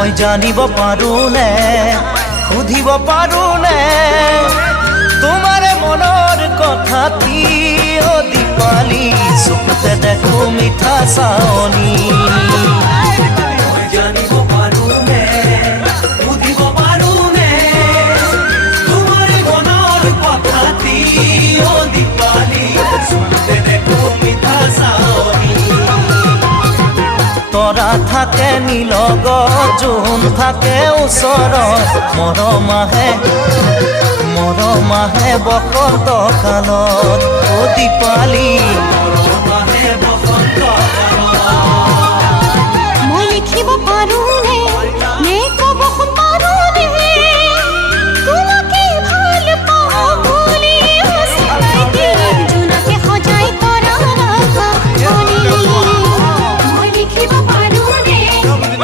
মই জানিব পাৰো নে সুধিব পাৰো নে তোমাৰে মনৰ কথা কি অ দীপালি চকুতে দেখো মিঠা চাৱনি মই জানিব পাৰো নে সুধিব পাৰো নে তোমাৰে মনৰ কথা কি অ দীপালি চকুতে দেখো মিঠা চাৱনি তৰা থাকে নীলগ জোন থাকে ওচৰত মৰম আহে বসন্ত কালত অ দীপালি মৰম আহে বসন্ত কালত মই লিখিব পাৰো